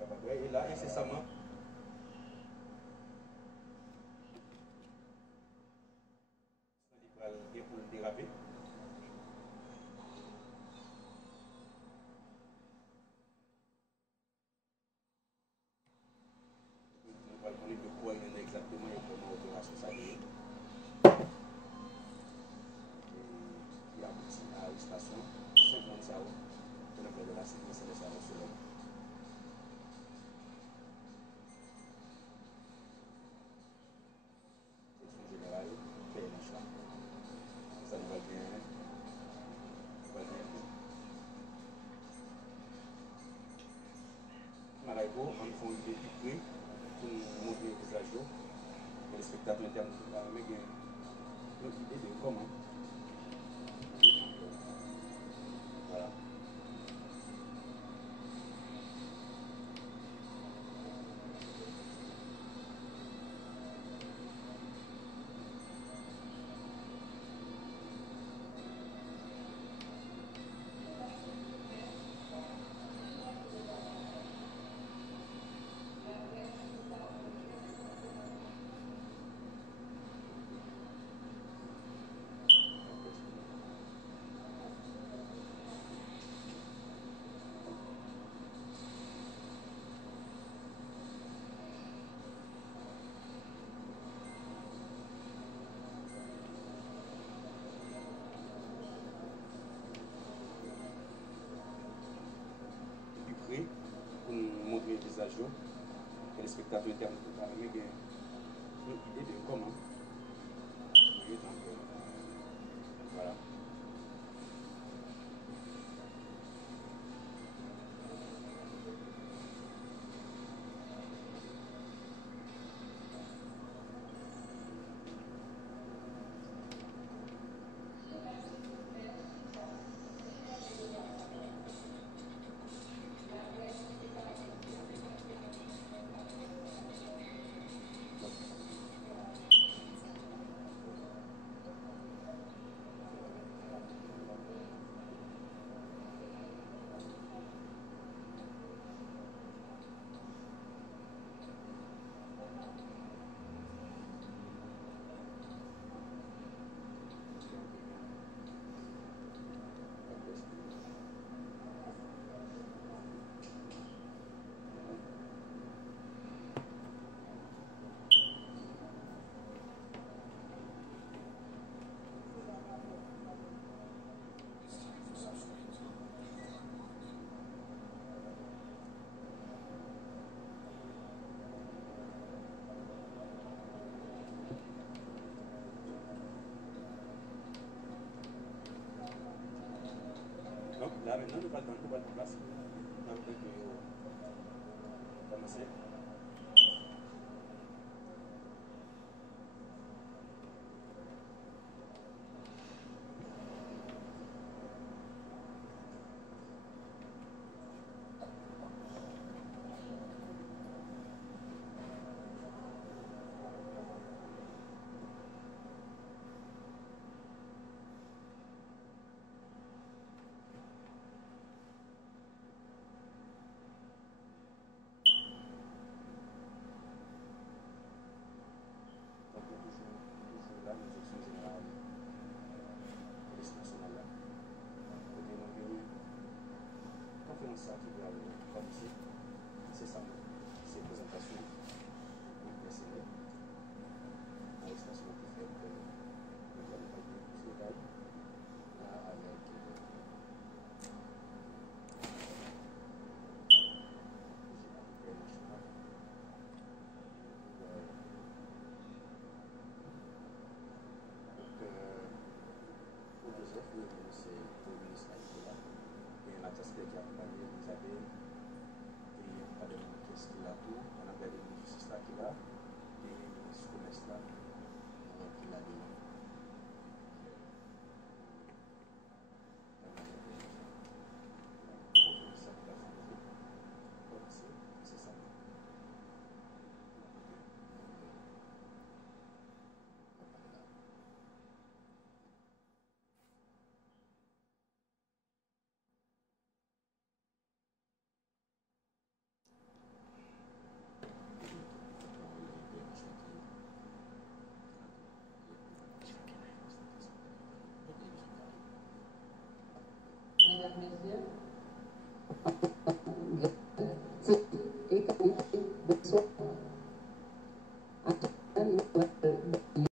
Et là, incessamment, il pour le déraper. On va connaître de quoi il y en a exactement et comment l'opération s'agit. Il y a abouti à l'arrestation 50 SAO pour le de la séquence de SAO selon. Section générale, PNH là. Ça nous va bien. Malaiko, en font une depuis près pour nous montrer les visage et les spectateurs internes qui ont une idée de comment. Voilà. Pour nous montrer le visage et les spectateurs internes qui ont une idée de comment. Voilà. Donc là maintenant, nous partons pour la place. Nous avons commencé. Ça qui doit commencer, c'est ça, c'est présentation précédente, l'arrestation qui fait que nous allons pas dire plus détail, là avec pour Joseph, c'est le ministre là. Et la tasse qui a accompagné Isabelle, et pas de qu'est-ce qu'il a tout, on a gardé le justice là qu'il a, et le commerce là qu'il a donné. C'est ça. mesdames, messieurs.